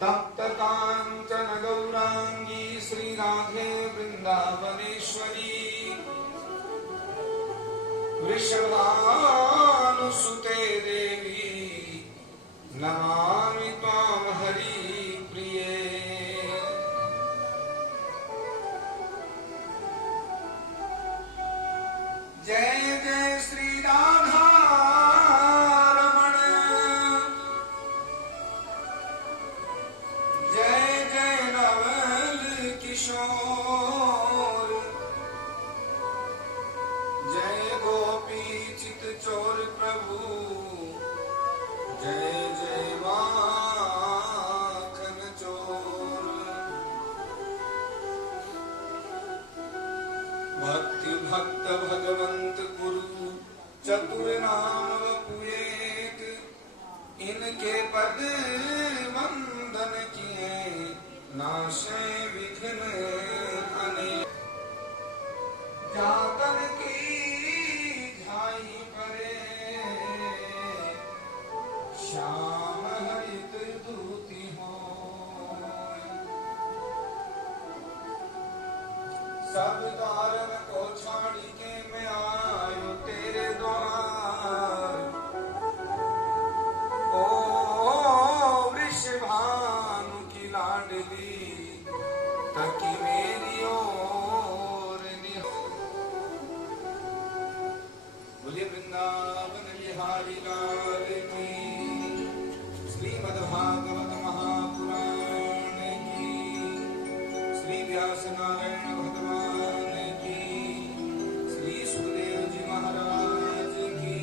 तप्त कांचन गौरांगी श्री राधे वृंदावनेश्वरी वृषभानुसुते देवी नमामि त्वां हरि प्रिये। जय जय श्री राधा रमण, जय जय नवल किशोर, जय गोपी चित चोर प्रभु, जय जय माखन चोर। भक्ति भक्त भगवंत गुरु चतुर नाम वपुएक, इनके पद वंदन किए नाशे विघ्न अनेक। जातन की झाई परे श्याम हरित दूती हो, सब कारण को छाड़ी के मैं आयो तेरे द्वार। ओ वृषभानु की लाडली तकी मेरी ओर निहार। बोलिए वृंदावन बिहारी लाल की, श्रीमद्भागवत महापुराण की, श्री व्यास नारायण भगवान की, श्री सुखदेव जी महाराज की,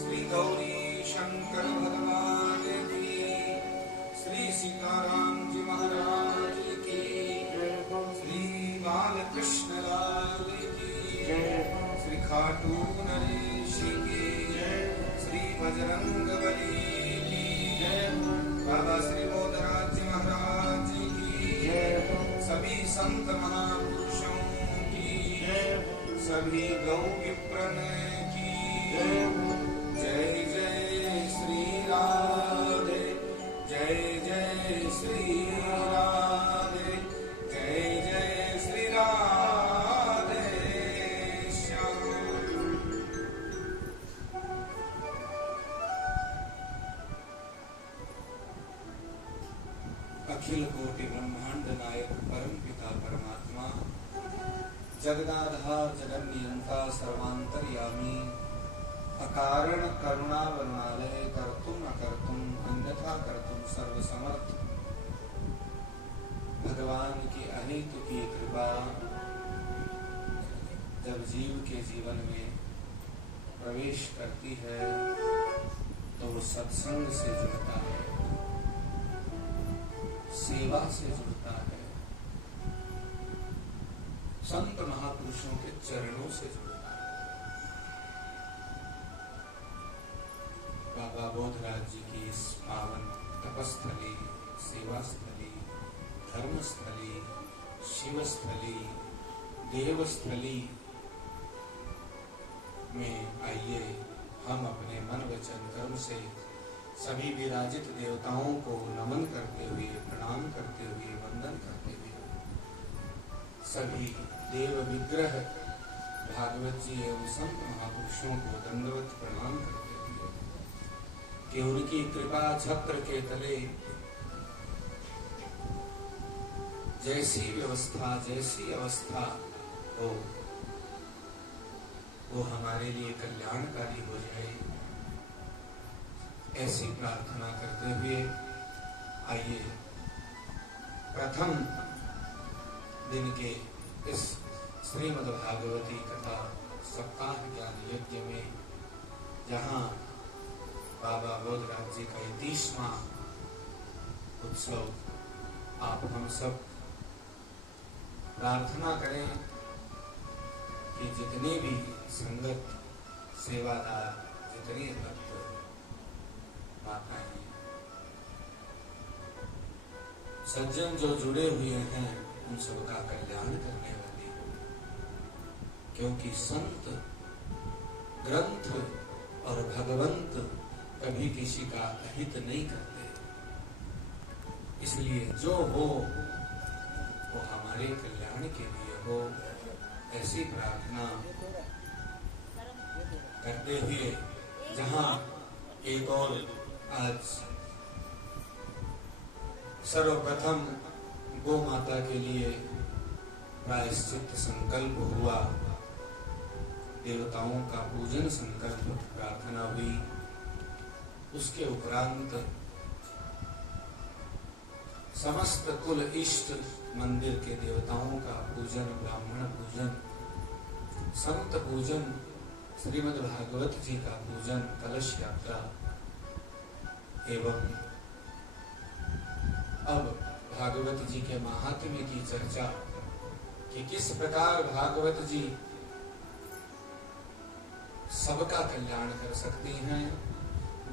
श्री गौरी शंकर भगवान की, श्री सीताराम जी महाराज की, श्री बालकृष्ण लाल की, श्री खाटू नरेश की, श्री बजरंग बली की, बाबा श्री बोधराज जी महाराज की, सभी संत महापुरुषों की, सभी गौ विप्रन की, जय जय श्री राधे, जय जय श्री राधे, जय जय श्री राधे श्याम। अखिल कोटि ब्रह्मांड नायक परम पिता परमात्मा, जगदाधार जगन्नियंता सर्वांतर्यामी, अकारण करुणा वरुणालय, कर्तुम अकर्तुम अन्यथा कर्तुम सर्वसमर्थ, भगवान की अहेतुकी कृपा जब जीव के जीवन में प्रवेश करती है तो वो सत्संग से जुड़ता है, सेवा से जुड़ता है, संत महापुरुषों के चरणों से जुड़ता है। बाबा बोधराज जी की इस पावन तपस्थली, सेवास्थली, धर्मस्थली, शिवस्थली, देवस्थली में आइए हम अपने मन वचन कर्म से सभी विराजित देवताओं को नमन करते हुए, प्रणाम करते हुए, वंदन करते हुए, सभी देव विग्रह भागवत जी एवं संत महापुरुषों को दंडवत प्रणाम करते हुए कि उनकी कृपा छत्र के तले जैसी व्यवस्था, जैसी अवस्था हो वो हमारे लिए कल्याणकारी हो जाए, ऐसी प्रार्थना करते हुए आइए प्रथम दिन के इस श्रीमद्भागवती कथा सप्ताह ज्ञान यज्ञ में, जहाँ बाबा बोधराज जी का 31वां उत्सव, आप हम सब प्रार्थना करें कि जितने भी संगत, सेवादार, जितने भक्त माताएं, सज्जन जो जुड़े हुए हैं, उन सबका कल्याण करने वाली, क्योंकि संत, ग्रंथ और भगवंत कभी किसी का अहित नहीं करते। इसलिए जो हो वो हमारे कल्याण के लिए हो, ऐसी प्रार्थना करते हुए जहाँ एक और आज सर्वप्रथम गौ माता के लिए प्रायश्चित संकल्प हुआ, देवताओं का पूजन संकल्प प्रार्थना हुई। उसके उपरांत समस्त कुल इष्ट मंदिर के देवताओं का पूजन, ब्राह्मण पूजन, संत पूजन, श्रीमद् भागवत जी का पूजन, कलश यात्रा एवं अब भागवत जी के महात्म्य की चर्चा कि किस प्रकार भागवत जी सबका कल्याण कर सकती हैं।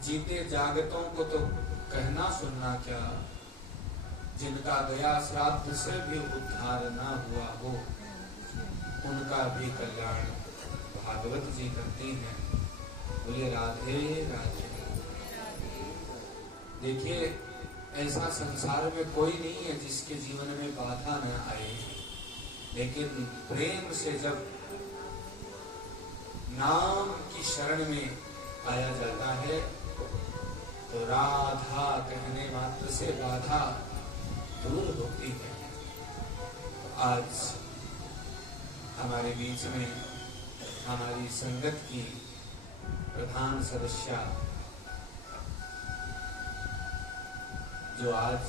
जीते जागतों को तो कहना सुनना क्या, जिनका गया श्राद्ध से भी उद्धार ना हुआ हो उनका भी कल्याण भागवत जी करती हैं। बोले राधे राधे। देखिए, ऐसा संसार में कोई नहीं है जिसके जीवन में बाधा न आए, लेकिन प्रेम से जब नाम की शरण में आया जाता है तो राधा कहने मात्र से बाधा दूर होती है। आज हमारे बीच में हमारी संगत की प्रधान सदस्या जो आज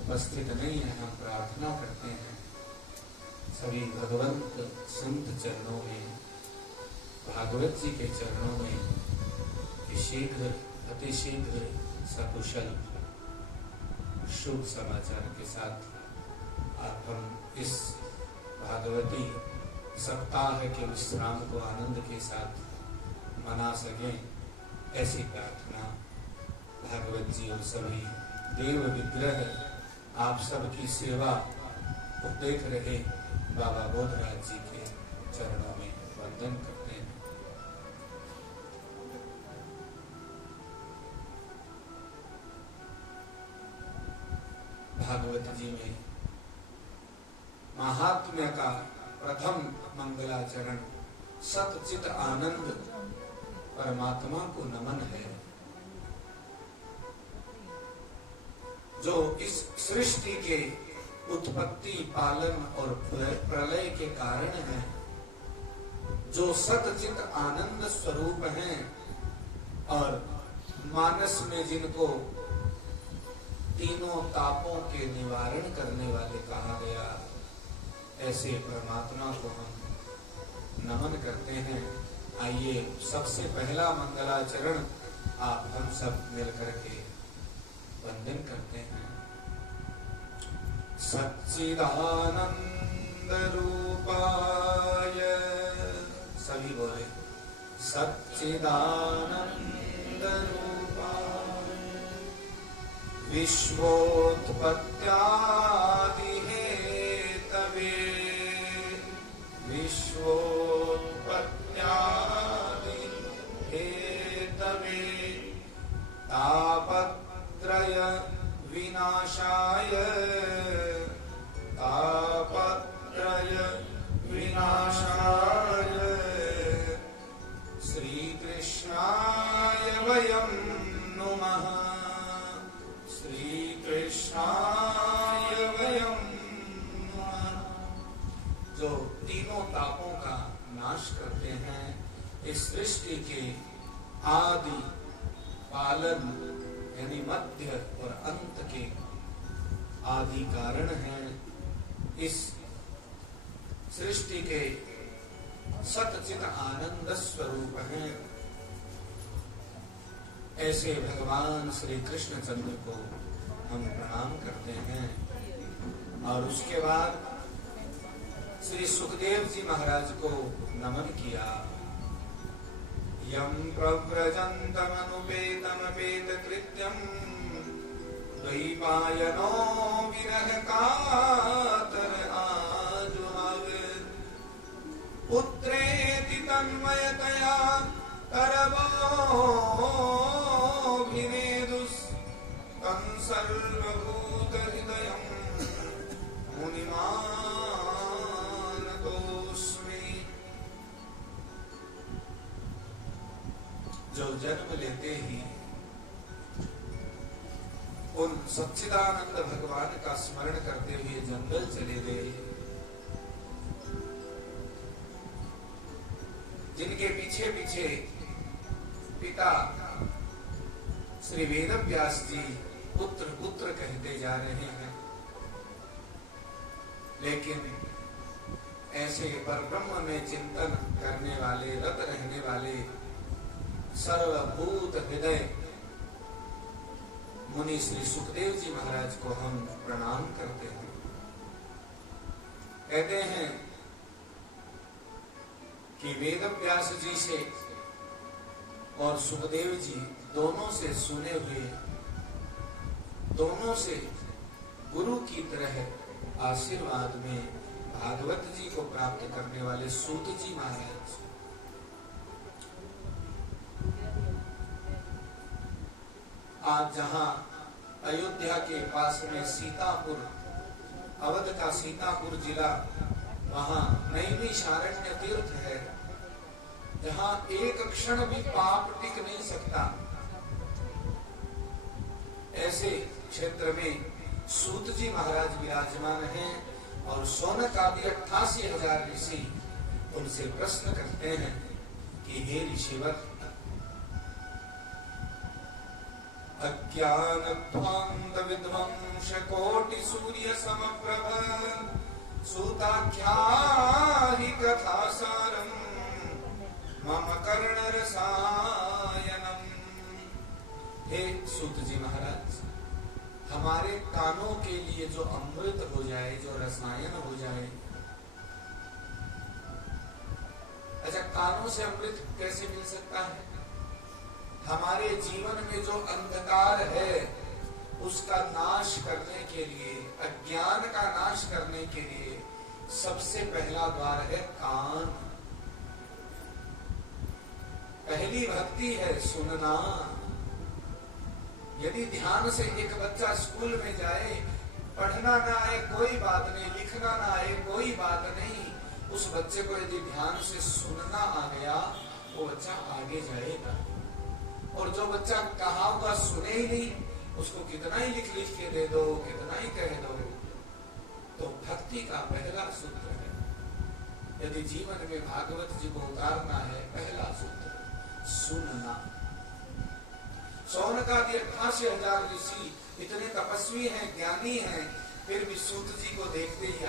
उपस्थित नहीं है, हम प्रार्थना करते हैं सभी भगवंत संत चरणों में, भागवत जी के चरणों में कि शीघ्र अतिशीघ्र सकुशल शुभ समाचार के साथ आप हम इस भागवती सप्ताह के विश्राम को आनंद के साथ मना सकें, ऐसी प्रार्थना भागवत जी और सभी देव विग्रह आप सबकी सेवा को देख रहे बाबा बोधराज जी के चरणों में वंदन करते हैं। भागवत जी में महात्म्य का प्रथम मंगलाचरण सतचित आनंद परमात्मा को नमन है, जो इस सृष्टि के उत्पत्ति, पालन और प्रलय के कारण है, जो सतचित आनंद स्वरूप हैं और मानस में जिनको तीनों तापों के निवारण करने वाले कहा गया, ऐसे परमात्मा को हम नमन करते हैं। आइए सबसे पहला मंगलाचरण आप हम सब मिलकर के वंदन करते हैं। सच्चिदानंद रूपाय, सभी बोले सच्चिदानंद रूपाय, विश्वोत्पत्त्यादि हेतवे, विश्वोत्पत्त्यादि हेतवे, तापत्रय विनाशाय, तापत्रय विनाशाय, श्री कृष्णाय वयं नुमः, श्री कृष्णाय वयं नुमः। जो तीनों तापों का नाश करते हैं, इस सृष्टि के आदि, पालन यानी मध्य और अंत के आदि कारण हैं, इस सृष्टि के सतचित आनंद स्वरूप हैं, ऐसे भगवान श्री कृष्ण चंद्र को हम प्रणाम करते हैं। और उसके बाद श्री सुखदेव जी महाराज को नमन किया। यं प्रव्रजन्तमनुपेतमपेतकृत्यं द्वैपायनो विरह कातर आजुहावे, पुत्रेति तन्मयतया तरवोऽभिनेदुस् तं सर्वभूत सच्चिदानंद भगवान का स्मरण करते हुए जंगल चले गए। जिनके पीछे पीछे पिता श्री वेदव्यास जी पुत्र पुत्र कहते जा रहे हैं, लेकिन ऐसे परब्रह्म में चिंतन करने वाले, रत रहने वाले सर्वभूत हृदय मुनि श्री सुखदेव जी महाराज को हम प्रणाम करते हैं। कहते हैं कि वेदव्यास जी से और सुखदेव जी दोनों से सुने हुए, दोनों से गुरु की तरह आशीर्वाद में भागवत जी को प्राप्त करने वाले सूत जी महाराज, आज जहां अयोध्या के पास में सीतापुर, अवध का सीतापुर जिला, वहां नैमिषारण्य तीर्थ है, जहां एक क्षण भी पाप टिक नहीं सकता। ऐसे क्षेत्र में सूत जी महाराज विराजमान हैं और शौनक आदि 88,000 ऋषि उनसे प्रश्न करते हैं कि हे ऋषिवर, अज्ञानध्वांत विध्वंस कोटि सूर्य समप्रभ सूताख्याहि कथा सारम मम कर्ण रसायनम। हे सूत जी महाराज, हमारे कानों के लिए जो अमृत हो जाए, जो रसायन हो जाए। अच्छा, कानों से अमृत कैसे मिल सकता है? हमारे जीवन में जो अंधकार है उसका नाश करने के लिए, अज्ञान का नाश करने के लिए सबसे पहला द्वार है कान। पहली भक्ति है सुनना। यदि ध्यान से एक बच्चा स्कूल में जाए, पढ़ना ना आए कोई बात नहीं, लिखना ना आए कोई बात नहीं, उस बच्चे को यदि ध्यान से सुनना आ गया, वो बच्चा आगे जाएगा। और जो बच्चा कहा होगा सुने ही नहीं, उसको कितना ही लिख लिख के दे दो, कितना ही कह दो। तो भक्ति का पहला सूत्र है, यदि जीवन में भागवत जी को उतारना है, पहला सूत्र सुनना। शौनक आदि 88,000 ऋषि इतने तपस्वी हैं, ज्ञानी हैं, फिर भी सूत जी को देखते ही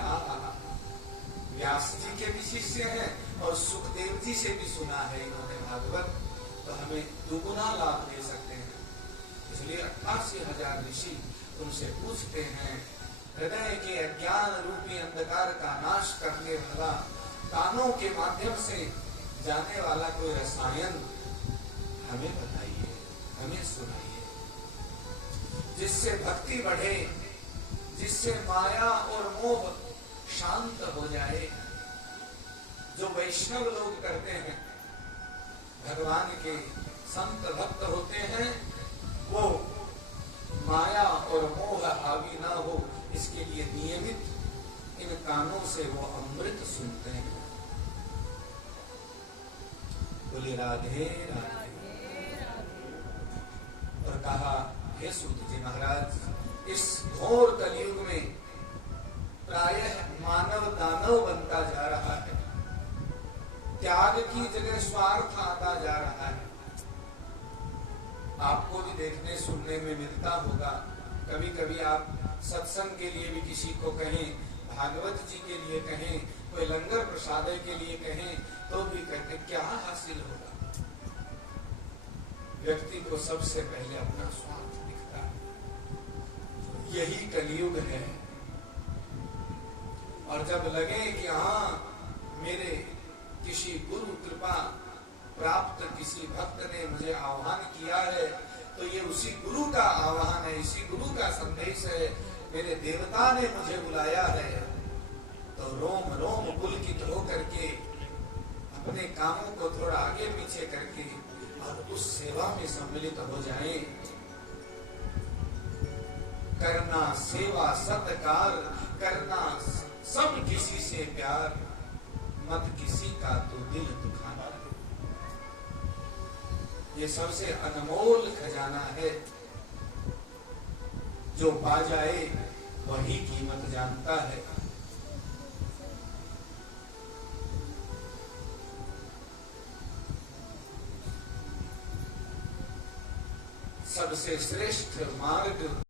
व्यास जी के भी शिष्य हैं और सुखदेव जी से भी सुना है इन्होंने भागवत, तो हमें दुगुना लाभ दे सकते हैं। इसलिए 88,000 ऋषि उनसे पूछते हैं, हृदय के अज्ञान रूपी अंधकार का नाश करने वाला, कानों के माध्यम से जाने वाला कोई रसायन हमें बताइए, हमें सुनाइए, जिससे भक्ति बढ़े, जिससे माया और मोह शांत हो जाए। जो वैष्णव लोग करते हैं, भगवान के संत भक्त होते हैं, वो माया और मोह हावी ना हो, इसके लिए नियमित इन कानों से वो अमृत सुनते हैं। बोले राधे राधे। और कहा, हे सूत जी महाराज, इस घोर कलयुग में प्रायः मानव दानव बनता जा रहा है, त्याग की जगह स्वार्थ आता जा रहा है। आपको भी देखने सुनने में मिलता होगा, कभी कभी आप सत्संग के लिए भी किसी को कहें, भागवत जी के लिए कहें, कोई लंगर प्रसाद के लिए कहें, तो भी कहते क्या हासिल होगा। व्यक्ति को सबसे पहले अपना स्वार्थ दिखता है। यही कलयुग है। और जब लगे कि हाँ, मेरे किसी गुरु कृपा प्राप्त किसी भक्त ने मुझे आह्वान किया है, तो ये उसी गुरु का आह्वान है, इसी गुरु का संदेश है, मेरे देवता ने मुझे बुलाया है, तो रोम रोम पुलकित होकर के अपने कामों को थोड़ा आगे पीछे करके और उस सेवा में सम्मिलित हो जाए। करना सेवा सत्कार, करना सब किसी से प्यार, मत किसी का तो दिल दुखाना। ये सबसे अनमोल खजाना है जो पा जाए वही कीमत जानता है। सबसे श्रेष्ठ मार्ग